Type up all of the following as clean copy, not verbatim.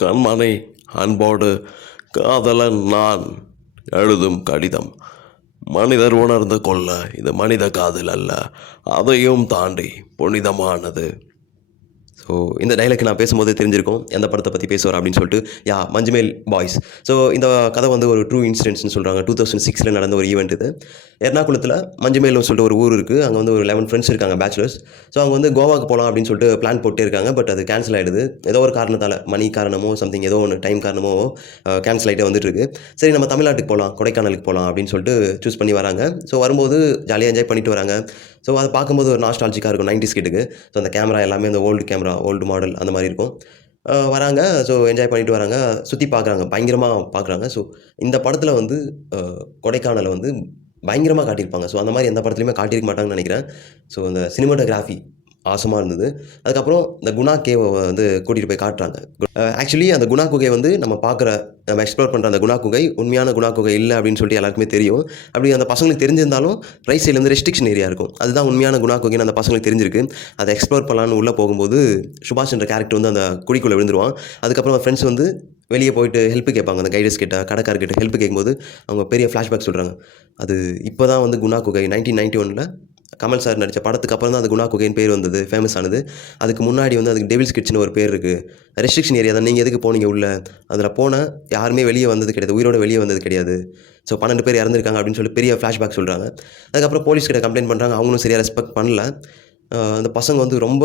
கண்மணி அன்போடு காதலன் நான் எழுதும் கடிதம். மனிதர் உணர்ந்து கொள்ள இது மனித காதல் அல்ல, அதையும் தாண்டி புனிதமானது. ஸோ இந்த டைலாக் நான் பேசும்போது தெரிஞ்சிருக்கும் எந்த படத்தை பற்றி பேசுவார் அப்படின்னு சொல்லிட்டு. மஞ்சுமேல் பாய்ஸ். ஸோ இந்த கதை வந்து ஒரு ட்ரூ இன்சிடென்ட்ஸ்னு சொல்கிறாங்க. 2006 நடந்த ஒரு ஈவெண்ட் இது. எர்ணாகுளத்தில் மஞ்சுமேல்னு சொல்லிட்டு ஒரு ஊர் இருக்குது. அங்கே வந்து ஒரு 11 ஃப்ரெண்ட்ஸ் இருக்காங்க, பேச்சுலர்ஸ். ஸோ அவங்க வந்து கோவாக்கு போகலாம் அப்படின்னு சொல்லிட்டு பிளான் போட்டே இருக்காங்க. பட் அது கேன்சல் ஆகிடுது. ஏதோ ஒரு காரணத்தால், மணி காரணமோ சம்திங், ஏதோ ஒன்று டைம் காரணமோ கேன்சல் ஆகிட்டே வந்துட்டுருக்கு. சரி, நம்ம தமிழ்நாட்டுக்கு போகலாம், கொடைக்கானலுக்கு போகலாம் அப்படின்னு சொல்லிட்டு சூஸ் பண்ணி வராங்க. ஸோ வரும்போது ஜாலியாக என்ஜாய் பண்ணிட்டு வராங்க. ஸோ அதை பார்க்கும்போது ஒரு நாஸ்டாலஜிக்காக இருக்கும், 90s கிட்டுக்கு. ஸோ அந்த கேமரா எல்லாமே அந்த ஓல்டு கேமரா, ஓல்டு மாடல் அந்த மாதிரி இருக்கும். வராங்க. ஸோ என்ஜாய் பண்ணிட்டு வராங்க, சுற்றி பார்க்குறாங்க, பயங்கரமாக பார்க்குறாங்க. ஸோ இந்த படத்தில் வந்து கொடைக்கானலை வந்து பயங்கரமாக காட்டியிருப்பாங்க. ஸோ அந்த மாதிரி எந்த படத்துலையுமே காட்டியிருக்க மாட்டாங்கன்னு நினைக்கிறேன். ஸோ அந்த சினிமாட்டோகிராஃபி ஆசமாக இருந்தது. அதுக்கப்புறம் இந்த குணா கேவை வந்து கூட்டிகிட்டு போய் காட்டுறாங்க. ஆக்சுவலி அந்த குணா குகை வந்து நம்ம எக்ஸ்ப்ளோர் பண்ணுற அந்த குணா குகை உண்மையான குணா குகை இல்லை அப்படின்னு சொல்லிட்டு எல்லாருக்குமே தெரியும். அப்படி அந்த பசங்களுக்கு தெரிஞ்சிருந்தாலும் ரைட் சைடில் வந்து ரெஸ்ட்ரிக்ஷன் ஏரியா இருக்கும். அதுதான் உண்மையான குணா குகைன்னு அந்த பசங்களுக்கு தெரிஞ்சிருக்கு. அதை எக்ஸ்ப்ளோர் பண்ணலான்னு உள்ளே போகும்போது சுபாஷ் என்ற கேரக்டர் வந்து அந்த குழிக்குள்ளே விழுந்துருவான். அதுக்கப்புறம் ஃப்ரெண்ட்ஸ் வந்து வெளியே போயிட்டு ஹெல்ப் கேட்பாங்க. அந்த கைடர்ஸ் கிட்ட, கடைக்காரர்கிட்ட ஹெல்ப் கேட்கும்போது அவங்க பெரிய ஃப்ளாஷ்பேக் சொல்கிறாங்க. அது இப்போ தான் வந்து குணா குகை 1991 கமல் சார் நடித்த படத்துக்கு அப்புறம் தான் அது குணா குகைன்னு பேர் வந்தது, ஃபேமஸ் ஆனது. அதுக்கு முன்னாடி வந்து அதுக்கு டெவில்ஸ் கிட்ஸ்னு ஒரு பேர் இருக்குது. ரெஸ்ட்ரிக்ஷன் ஏரியா தான். நீங்கள் எதுக்கு போனீங்க உள்ள? அதில் போனால் யாருமே வெளியே வந்தது கிடையாது, உயிரோட வெளியே வந்தது கிடையாது. ஸோ 12 பேர் இறந்துருக்காங்க அப்படின்னு சொல்லி பெரிய ஃப்ளாஷ்பேக் சொல்கிறாங்க. அதுக்கப்புறம் போலீஸ்கிட்ட கம்ப்ளைண்ட் பண்ணுறாங்க. அவங்களும் சரியாக ரெஸ்பெக்ட் பண்ணல. அந்த பசங்க வந்து ரொம்ப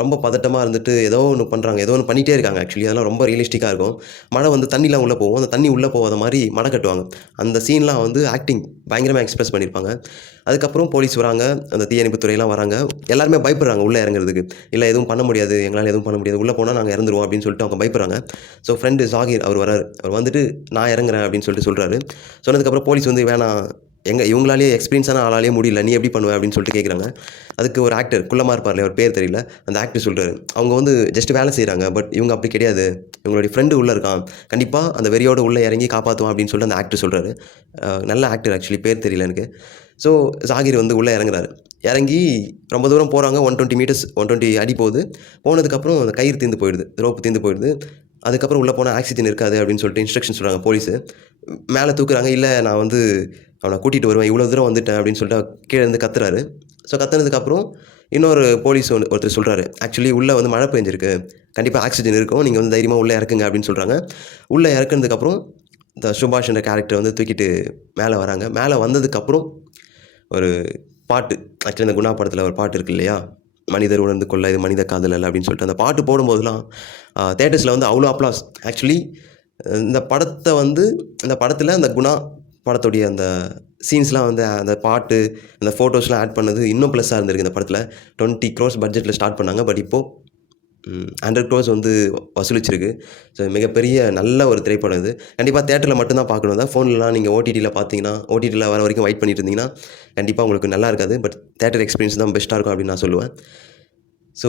ரொம்ப பதட்டமாக இருந்துட்டு ஏதோ ஒன்று பண்ணுறாங்க, ஏதோ ஒன்று பண்ணிகிட்டே இருக்காங்க. ஆக்சுவலி அதெல்லாம் ரொம்ப ரியலிஸ்டிக்காக இருக்கும். மழை வந்து தண்ணிலாம் உள்ளே போகும். அந்த தண்ணி உள்ளே போகாத மாதிரி மழை கட்டுவாங்க. அந்த சீன்லாம் வந்து ஆக்டிங் பயங்கரமாக எக்ஸ்பிரஸ் பண்ணியிருப்பாங்க. அதுக்கப்புறம் போலீஸ் வராங்க, அந்த தீயணைப்பு துறையெல்லாம் வராங்க. எல்லாருமே பயப்படுறாங்க உள்ளே இறங்குறதுக்கு. இல்லை, எதுவும் பண்ண முடியாது, எங்களால் எதுவும் பண்ண முடியாது, உள்ளே போனால் நாங்கள் இறந்துருவோம் அப்படின்னு சொல்லிட்டு அவங்க பயப்படுறாங்க. ஸோ ஃப்ரெண்டு ஜாகிர் அவர் வராரு. அவர் வந்துட்டு நான் இறங்குறேன் அப்படின்னு சொல்லிட்டு சொல்கிறாரு. சொன்னதுக்கப்புறம் போலீஸ் வந்து வேணாம், இவங்களாலேயே எக்ஸ்பீரியன்ஸான ஆளாலேயே முடியல, நீ எப்படி பண்ணுவ அப்படின்னு சொல்லிட்டு கேட்குறாங்க. அதுக்கு ஒரு ஆக்டர் குள்ளமாக இருப்பார்ல, அவர் பேர் தெரியல, அந்த ஆக்டர் சொல்கிறாரு, அவங்க வந்து ஜஸ்ட் வேலை செய்கிறாங்க, பட் இவங்க அப்படி கிடையாது, இவங்களுடைய ஃப்ரெண்டு உள்ளே இருக்கான், கண்டிப்பாக அந்த வெறியோடு உள்ளே இறங்கி காப்பாற்றுவான் அப்படின்னு சொல்லிட்டு அந்த ஆக்டர் சொல்கிறாரு. நல்ல ஆக்டர், ஆக்சுவலி பேர் தெரியல எனக்கு. ஸோ ஜாகிர் வந்து உள்ளே இறங்குறாரு. இறங்கி ரொம்ப தூரம் போகிறாங்க. 120 மீட்டர்ஸ், 120 அடி போகுது. போனதுக்கப்புறம் அந்த கயிறு தீர்ந்து போயிடுது, ரோப்பு தீர்ந்து போயிடுது. அதுக்கப்புறம் உள்ளே போனால் ஆக்சிஜன் இருக்காது அப்படின்னு சொல்லிட்டு இன்ஸ்ட்ரக்ஷன் சொல்கிறாங்க போலீஸு. மேலே தூக்குறாங்க. இல்லை, நான் வந்து அவனை கூட்டிகிட்டு வருவேன், இவ்வளோ தூரம் வந்துட்டேன் அப்படின்னு சொல்லிட்டு கீழே இருந்து கத்துறாரு. ஸோ கத்துனதுக்கப்புறம் இன்னொரு போலீஸ் ஒருத்தர் சொல்கிறாரு, ஆக்சுவலி உள்ளே வந்து மழை பெஞ்சிருக்கு, கண்டிப்பாக ஆக்சிஜன் இருக்கும், நீங்கள் வந்து தைரியமாக உள்ளே இறக்குங்க அப்படின்னு சொல்கிறாங்க. உள்ளே இறக்குனதுக்கப்புறம் இந்த சுபாஷ் என்ற கேரக்டரை வந்து தூக்கிட்டு மேலே வராங்க. மேலே வந்ததுக்கப்புறம் ஒரு பாட்டு, ஆக்சுவலி இந்த குணா படத்தில் ஒரு பாட்டு இருக்குது இல்லையா, மனிதர் உணர்ந்து கொள்ள இது மனித காதல் அல்ல அப்படின்னு சொல்லிட்டு அந்த பாட்டு போடும்போதெல்லாம் தேட்டர்ஸில் வந்து அவ்வளோ அப்ளாஸ். ஆக்சுவலி இந்த படத்தில் அந்த குணா படத்துடைய அந்த சீன்ஸ்லாம் வந்து அந்த பாட்டு, அந்த ஃபோட்டோஸ்லாம் ஆட் பண்ணது இன்னும் ப்ளஸ்ஸாக இருந்திருக்கு. இந்த படத்தில் 20 crores பட்ஜெட்டில் ஸ்டார்ட் பண்ணாங்க. பட் இப்போது 100 crores வந்து வசூலிச்சிருக்கு. ஸோ மிகப்பெரிய நல்ல ஒரு திரைப்படம் இது. கண்டிப்பாக தேட்டரில் மட்டும்தான் பார்க்கணும். தான் ஃபோன்லலாம் நீங்கள் ஓடிடியில் பார்த்தீங்கன்னா, ஓடிடியில் வர வரைக்கும் வெயிட் பண்ணிட்டு இருந்தீங்கன்னா கண்டிப்பாக உங்களுக்கு நல்லா இருக்காது. பட் தேட்டர் எக்ஸ்பீரியன்ஸ் தான் பெஸ்ட்டாக இருக்கும் அப்படின்னு நான் சொல்லுவேன். ஸோ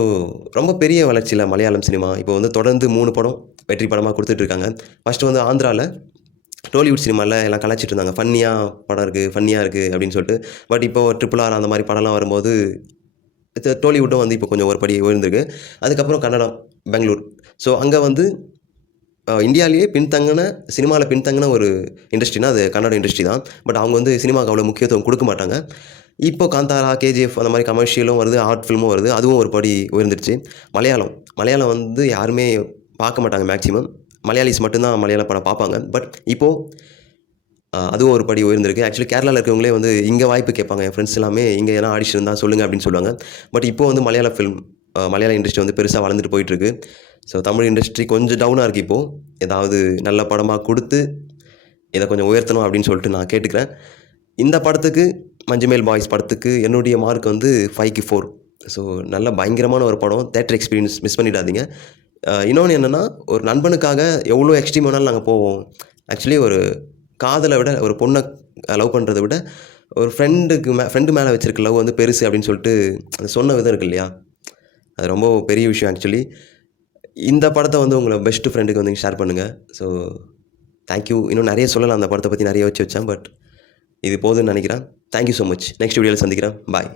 ரொம்ப பெரிய வளர்ச்சியில் மலையாளம் சினிமா இப்போ வந்து தொடர்ந்து 3 படம் வெற்றி படமாக கொடுத்துட்ருக்காங்க. ஃபஸ்ட்டு வந்து ஆந்திராவில் டோலிவுட் சினிமாவில் எல்லாம் கலாச்சிட்டு இருந்தாங்க, ஃபன்னியாக படம் இருக்குது, ஃபன்னியாக இருக்குது அப்படின்னு சொல்லிட்டு. பட் இப்போ RRR அந்த மாதிரி படம்லாம் வரும்போது டோலிவுட்டும் வந்து இப்போ கொஞ்சம் ஒரு படி உயர்ந்திருக்கு. அதுக்கப்புறம் கன்னடம், பெங்களூர். ஸோ அங்கே வந்து இந்தியாவிலேயே சினிமாவில் பின்தங்கின ஒரு இண்டஸ்ட்ரினா அது கன்னட இண்டஸ்ட்ரி தான். பட் அவங்க வந்து சினிமாவுக்கு அவ்வளோ முக்கியத்துவம் கொடுக்க மாட்டாங்க. இப்போ காந்தாரா, KGF அந்த மாதிரி கமர்ஷியலும் வருது, ஆர்ட் ஃபில்மும் வருது, அதுவும் ஒரு படி உயர்ந்துருச்சு. மலையாளம் வந்து யாருமே பார்க்க மாட்டாங்க மேக்ஸிமம். மலையாளிஸ் மட்டும்தான் மலையாள படம் பார்ப்பாங்க. பட் இப்போது அதுவும் ஒரு படி உயர்ந்திருக்கு. ஆக்சுவலி கேரளாவில் இருக்கிறவங்களே வந்து இங்கே வாய்ப்பு கேட்பாங்க. என் ஃப்ரெண்ட்ஸ் எல்லாமே இங்கே எதனா ஆடிஷன் இருந்தால் சொல்லுங்கள் அப்படின்னு சொல்லுவாங்க. பட் இப்போது வந்து மலையாள இண்டஸ்ட்ரி வந்து பெருசாக வளர்ந்துட்டு போயிட்டுருக்கு. ஸோ தமிழ் இண்டஸ்ட்ரி கொஞ்சம் டவுனாக இருக்குது இப்போது. ஏதாவது நல்ல படமாக கொடுத்து இதை கொஞ்சம் உயர்த்தணும் அப்படின்னு சொல்லிட்டு நான் கேட்டுக்கிறேன். இந்த படத்துக்கு, மஞ்சுமேல் பாய்ஸ் படத்துக்கு என்னுடைய மார்க் வந்து 5க்கு 4. ஸோ நல்ல பயங்கரமான ஒரு படம். தேட்டர் எக்ஸ்பீரியன்ஸ் மிஸ் பண்ணிடாதீங்க. இன்னொன்று என்னென்னா, ஒரு நண்பனுக்காக எவ்வளோ எக்ஸ்ட்ரீம் வேணாலும் நாங்கள் போவோம். ஆக்சுவலி ஒரு காதலை விட, ஒரு பொண்ணை லவ் பண்ணுறதை விட, ஒரு ஃப்ரெண்டு மேலே வச்சுருக்க லவ் வந்து பெருசு அப்படின்னு சொல்லிட்டு அது சொன்ன விதம் இருக்குது இல்லையா, அது ரொம்ப பெரிய விஷயம். ஆக்சுவலி இந்த படத்தை வந்து உங்களை பெஸ்ட்டு ஃப்ரெண்டுக்கு வந்து ஷேர் பண்ணுங்கள். So thank you. இன்னும் நிறைய சொல்லலாம், அந்த படத்தை பற்றி நிறைய வச்சேன். பட் இது போதும்னு நினைக்கிறேன். Thank you so much. நெக்ஸ்ட் வீடியோவில் சந்திக்கிறேன். பாய்.